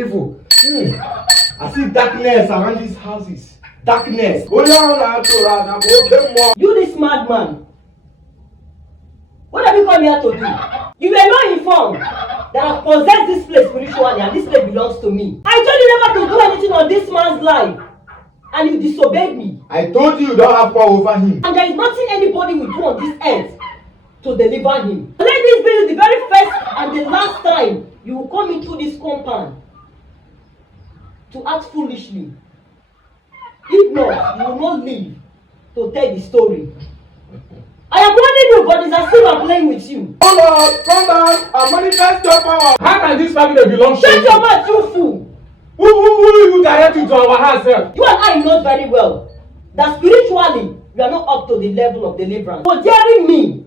evil. I see darkness around these houses. Darkness. You this madman. What have you come here to do? You were not informed that I possess this place spiritually and this place belongs to me. I told you never to do anything on this man's life. And you disobeyed me. I told you don't have power over him. And there is nothing anybody will do on this earth to deliver him. Let this be the very first and the last time you will come into this compound to act foolishly. If not, you will not live to tell the story. I am warning you, but it's as if I'm playing with you. Come on, I manifest your power. How can this family belong to you? Shut your mouth, you fool. Who you direct you to our house? You and I know very well that spiritually you are not up to the level of deliverance. For daring me,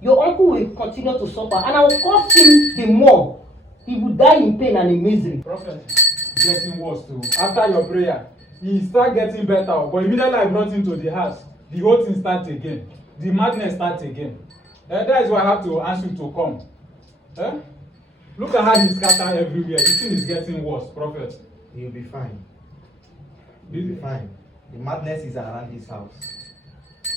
your uncle will continue to suffer and I will cause him the more. He will die in pain and in misery. Prophet, it's getting worse too. After your prayer, he start getting better. But immediately I brought him to the house, the whole thing starts again. The madness starts again. That is why I have to ask you to come. Look at how he scatter everywhere. The thing is getting worse, Prophet. You'll be fine. You'll be fine. The madness is around this house.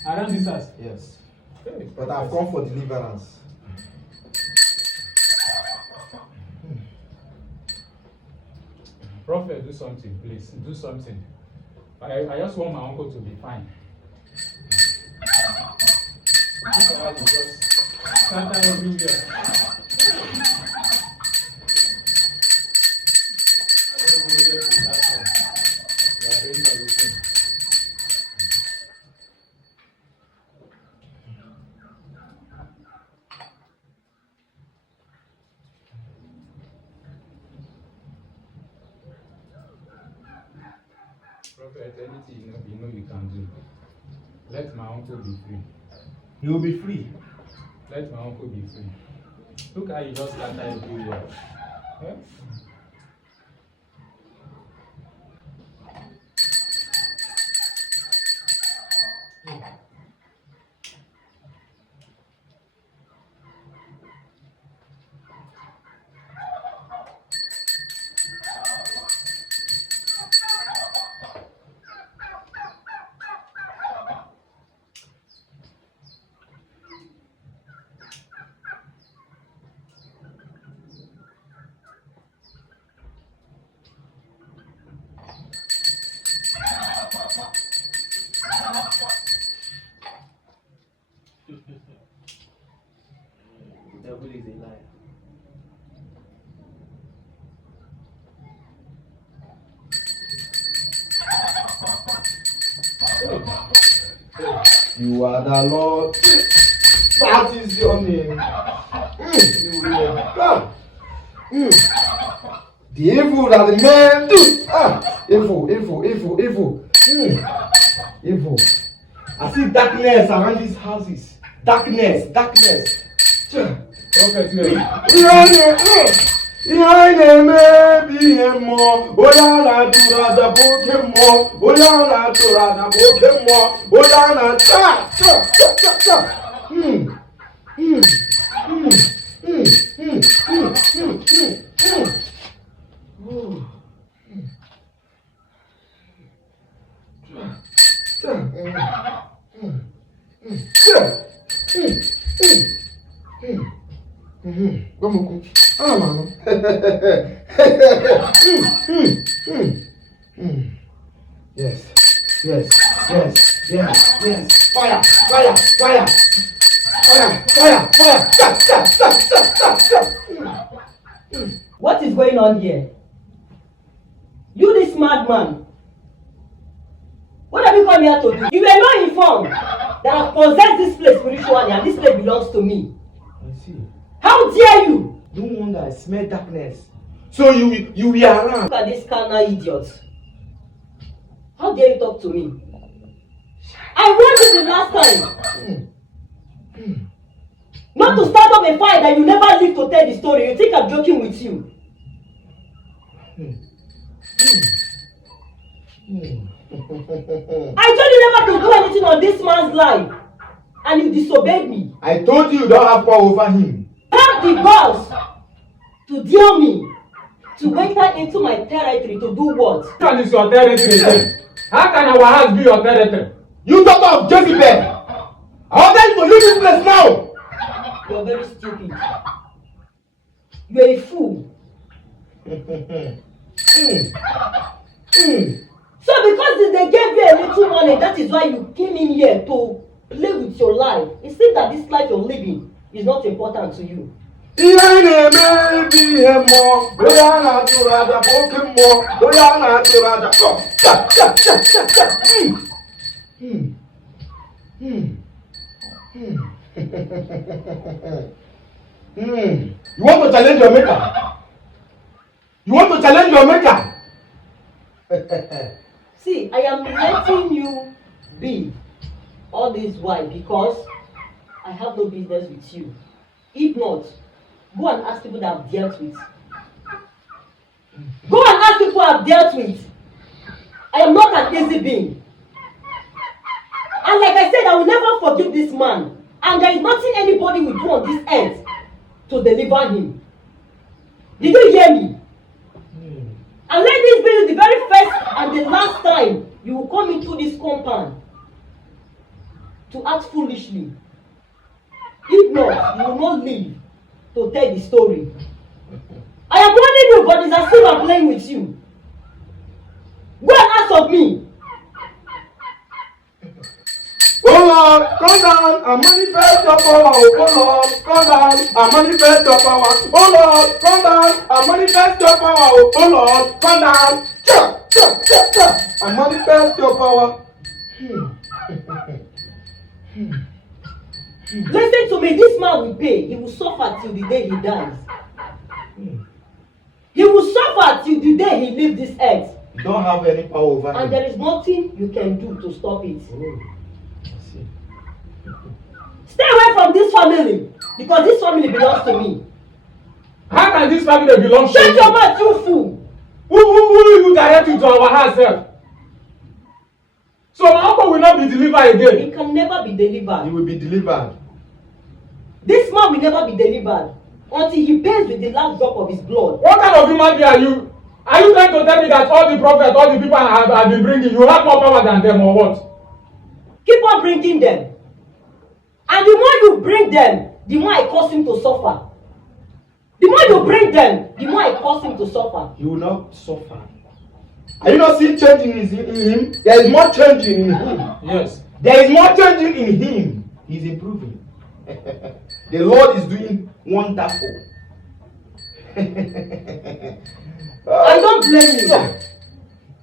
Around this house? Yes. Hey, but I've come for deliverance. Prophet, do something, please. Do something. I just want my uncle to be fine. Look at how he just scatter everywhere. Prophet, anything you know you can do. Let my uncle be free. He will be free. Let my uncle be free. Look how he just scatter everywhere. Yeah? The devil is a liar. You are the Lord. That is your name. You will come. The evil that the men do. Evil. Evil. I see darkness around these houses. Darkness. Prophet, Yes. Fire. What is going on here? You this madman. What have you come here to do? You were not informed that I possess this place spiritually and this place belongs to me. I see. How dare you? No wonder I smell darkness. So you were around. Look at this carnal idiot. How dare you talk to me? I warned you the last time. Not to start up a fight that you never live to tell the story. You think I'm joking with you? I told you never to do anything on this man's life. And you disobeyed me. I told you don't have power over him. You have the balls to dare me To enter into my territory to do what? Which one is your territory then? How can our house be your territory? You talk of Jezebel. I want you to leave this place now. You're very stupid. You're a fool. So because they gave you a little money, that is why you came in here to play with your life. It seems that this life you're living is not important to you. You want to challenge your maker? You want to challenge your maker? See, I am letting you be all this while because I have no business with you. If not, go and ask people that I've dealt with. Go and ask people I've dealt with. I am not an easy being. And like I said, I will never forgive this man. And there is nothing anybody will do on this earth to deliver him. Did you hear me? And let this be the very first and the last time you will come into this compound to act foolishly. If not, you will not live to tell the story. I am warning you, but it's as if I'm playing with you. Go and ask of me. Oh Lord, come down and manifest your power. Oh Lord, come down and manifest your power. Oh Lord, come down and manifest your power. Oh Lord, come down and manifest your power. Listen to me, this man will pay. He will suffer till the day he dies. He will suffer till the day he leaves this earth. You don't have any power over him. And there is nothing you can do to stop it. Stay away from this family because this family belongs to me. How can this family belong to Shut you? your mouth, you fool! Who you direct you to our house sef? So my uncle will not be delivered again. He can never be delivered. He will be delivered. This man will never be delivered until he pays with the last drop of his blood. What kind of human being are you? Are you trying to tell me that all the prophets, all the people I have been bringing, you have more power than them or what? Keep on bringing them. And the more you bring them, the more I cause him to suffer. The more you bring them, the more I cause him to suffer. He will not suffer. Are you not seeing change in him? There is more changing in him. Yes. There is more changing in him. He's improving. The Lord is doing wonderful. I don't blame you.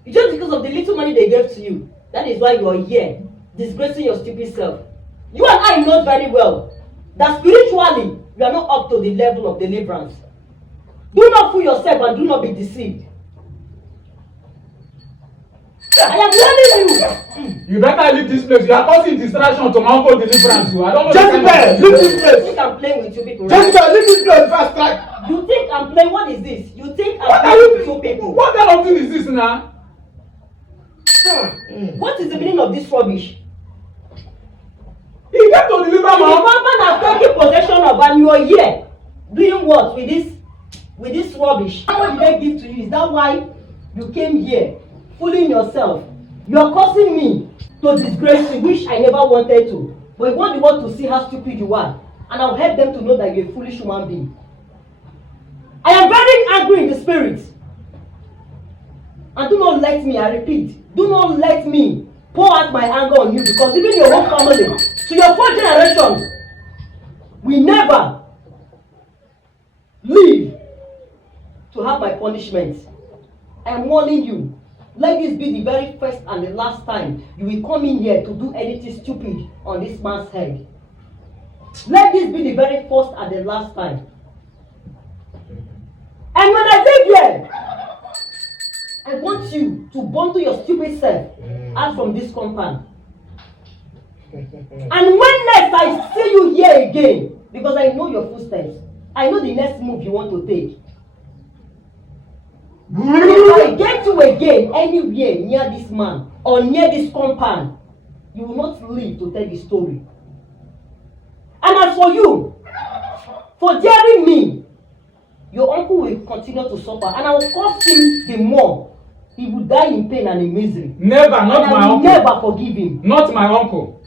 It's just because of the little money they gave to you. That is why you are here, disgracing your stupid self. You and I know very well that spiritually, you are not up to the level of deliverance. Do not fool yourself and do not be deceived. I am warning you. You better leave this place. You are causing distraction to my uncle deliverance. I don't know. Jezebel, leave this You place. think I'm playing with you people? Right? Jezebel, leave this place fast track. You think I'm playing? What is this? You think What I'm are playing you with you people? What kind of thing is this now? What is the meaning of this rubbish? He came to deliver The my compound has taken possession of, and you are here doing what with this rubbish? How much did they give to you? Is that why you came here fooling yourself? You are causing me to disgrace you, which I never wanted to. But you want to see how stupid you are, and I'll help them to know that you're a foolish human being. I am very angry in the spirit. And do not let me, I repeat, do not let me pour out my anger on you, because even your whole family, to your fourth generation, we never live to have my punishment. I am warning you. Let this be the very first and the last time you will come in here to do anything stupid on this man's head. Let this be the very first and the last time. And when I leave here, I want you to bundle your stupid self out from this compound. And when next I see you here again, because I know your footsteps, I know the next move you want to take. And if I get you again anywhere near this man or near this compound, you will not live to tell the story. And as for you, for daring me your uncle will continue to suffer, and I will curse him the more. He will die in pain and in misery. Never, not and my I will uncle. never forgive him. Not my uncle.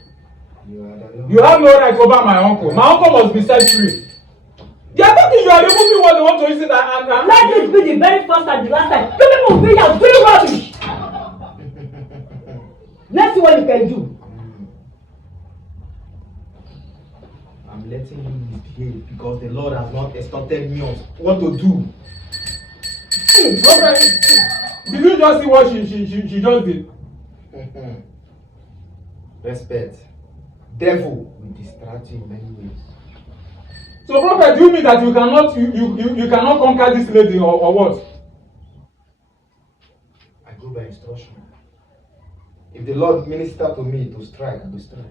You have no right over my uncle. My uncle must be set free. They are talking, you are removing what they want to use it and Let this be the very first and the last time. You people will be here doing rubbish. Let's see what you can do. I'm letting you misbehave because the Lord has not instructed me on what to do. Okay. Did you just see what she just did? Respect. Devil will distract you in many ways. So, prophet, do you mean that you cannot conquer this lady or what? I go by instruction. If the Lord minister to me to strike, I will strike.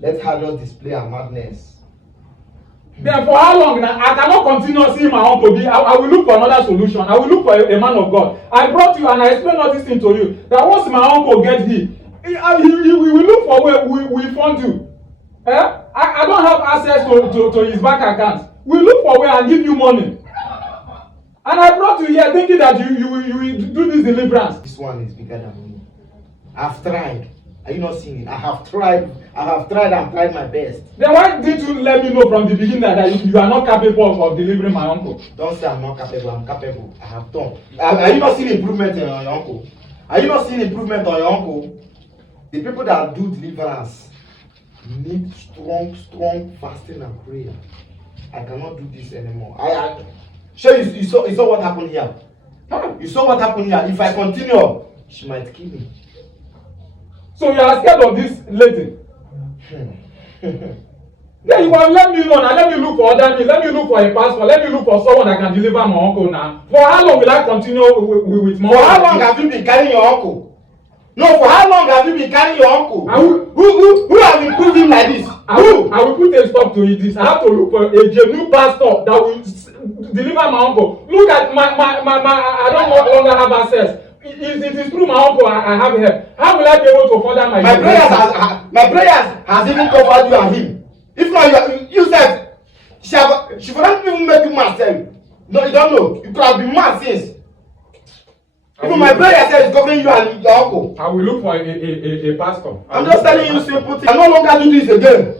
Let her just display her madness. Then for how long now? I cannot continue seeing my uncle be. I will look for another solution. I will look for a man of God. I brought you and I explained all this thing to you. That once my uncle gets here, he will look for where we fund you. I don't have access to his bank account. We look for where and give you money. And I brought you here thinking that you will do this deliverance. This one is bigger than me. I've tried. Are you not seeing it? I have tried and tried my best. Then why didn't you let me know from the beginning that you are not capable of delivering my uncle? Don't say I'm not capable. I'm capable. I have done. Are you not seeing improvement on your uncle? Are you not seeing improvement on your uncle? The people that do deliverance need strong fasting and prayer. I cannot do this anymore. Sure, you saw what happened here. You saw what happened here. If I continue, she might kill me. So you are scared of this lady? Then you will let me know now. Let me look for other means. Let me look for a pastor. Let me look for someone that can deliver my uncle now. For how long will I continue with my uncle? For how long have you been carrying your uncle? No, for how long have you been carrying your uncle? Who have been proving like this? I will put a stop to this. I have to look for a genuine pastor that will deliver my uncle. Look at my I don't no longer have access. It is through my uncle I have help. How will I be able to further my prayers has even covered you and him. If not, you said she would not even make you mad sef. No, you don't know. You could have been mad since. Even my prayer says covering you and your uncle. I will look for a pastor. I'm just telling you simple things. I no longer do this again.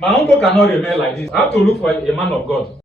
My uncle cannot remain like this. I have to look for a man of God.